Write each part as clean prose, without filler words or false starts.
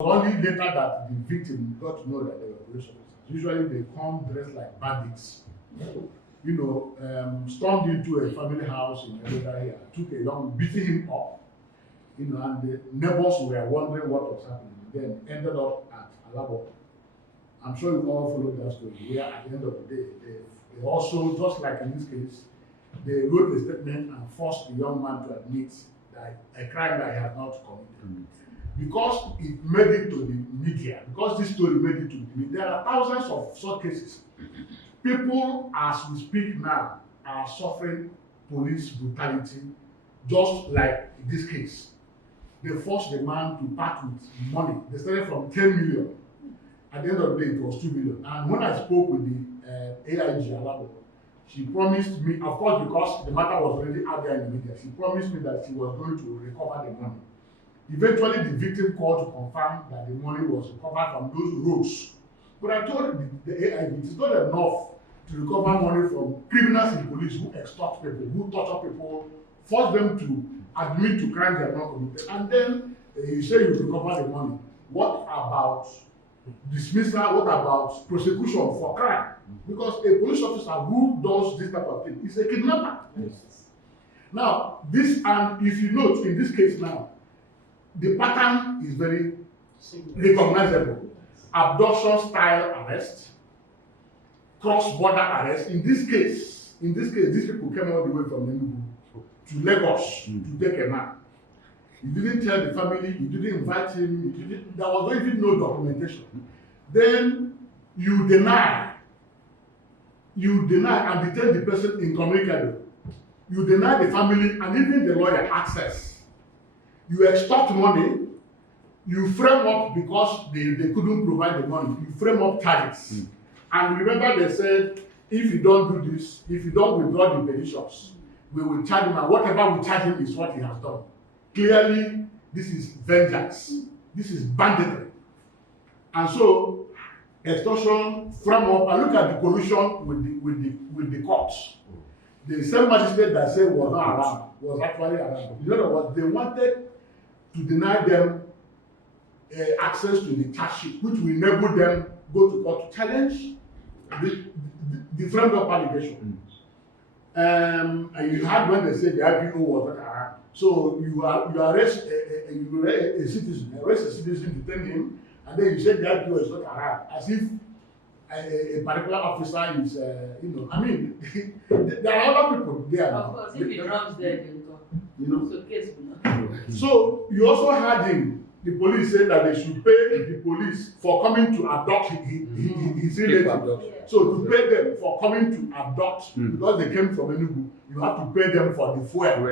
Only later that the victim got to know that they were police officers. Usually they come dressed like bandits. Stormed into a family house in another area, took a young, beating him up, and the neighbors were wondering what was happening. Then ended up at Alabo. I'm sure you all followed that story, where at the end of the day, they also, just like in this case, they wrote a statement and forced the young man to admit that a crime that he had not committed. Because it made it to the media, because this story made it to the media, there are thousands of such cases. People, as we speak now, are suffering police brutality, just like in this case. They forced the man to part with money. They started from 10 million. At the end of the day, it was 2 million. And when I spoke with the AIG Alabo, she promised me, of course, because the matter was already out there in the media, she promised me that she was going to recover the money. Eventually, the victim called to confirm that the money was recovered from those roads. But I told the AIG, it is not enough to recover money from criminals in police who extort people, who torture people, force them to admit to crimes they have not committed. And then you say you recover the money. What about dismissal? What about prosecution for crime? Because a police officer who does this type of thing is a kidnapper. Yes. Now, and if you note in this case now, the pattern is very recognizable. Abduction style arrest, cross-border arrest. In this case, these people came all the way from Enugu to Lagos to take a man. You didn't tell the family, you didn't invite him, there was even no documentation. Then you deny and detain the person incommunicado. You deny the family and even the lawyer access. You extort money, you frame up because they couldn't provide the money. You frame up charges. And remember they said, if you don't do this, if you don't withdraw the petitions, we will charge him, and whatever we charge him is what he has done. Clearly, this is vengeance. This is banditry. And so, extortion, frame up, and look at the collusion with the courts. The same magistrate that said was not around was actually around. In other words, they wanted to deny them access to the charge sheet, which will enable them go to court to challenge the framed up allegation. And you had when they said the IPO was not around. So you arrest a citizen, detain him, and then you say the IPO is not around, as if a particular officer is, I mean, there are other people there. Of course, if he drums there, so case will not. So you also had the police say that they should pay the police for coming to abduct his relative. So to pay them for coming to abduct, because they came from Enugu, you have to pay them for the fuel.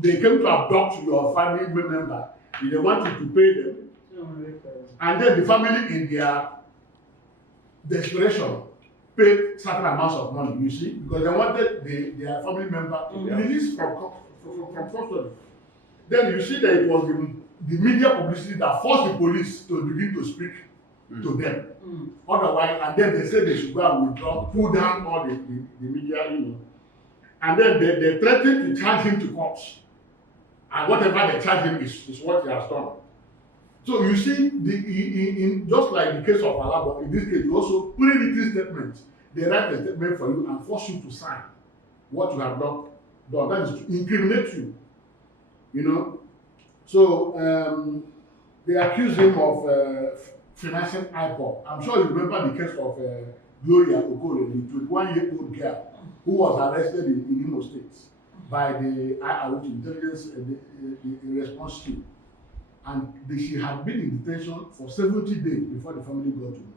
They came to abduct your family member, they want you to pay them. And then the family in their desperation paid certain amounts of money, you see, because they wanted their family member to be released from custody. Then you see that it was the media publicity that forced the police to begin to speak to them. Otherwise, and then they said they should go and withdraw, pull down all the media, And then they threatened to charge him to court. And whatever they charge him is what he has done. So you see, in just like the case of Alabo, in this case, you also put in written statement. They write a statement for you and force you to sign what you have done. That is to incriminate you. So they accuse him of financing IPOP. I'm sure you remember the case of Gloria Okoro, the 21-year-old girl who was arrested in Imo State by the intelligence the response team. And she had been in detention for 70 days before the family got to know.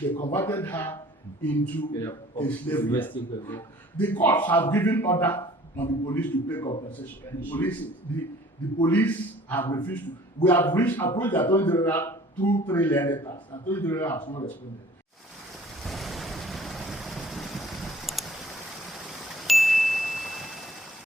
They converted her into a slave. The courts have given order on the police to pay compensation. The police have refused to. We have approached the Attorney General 2-3 letter tasks. The Attorney General has not responded.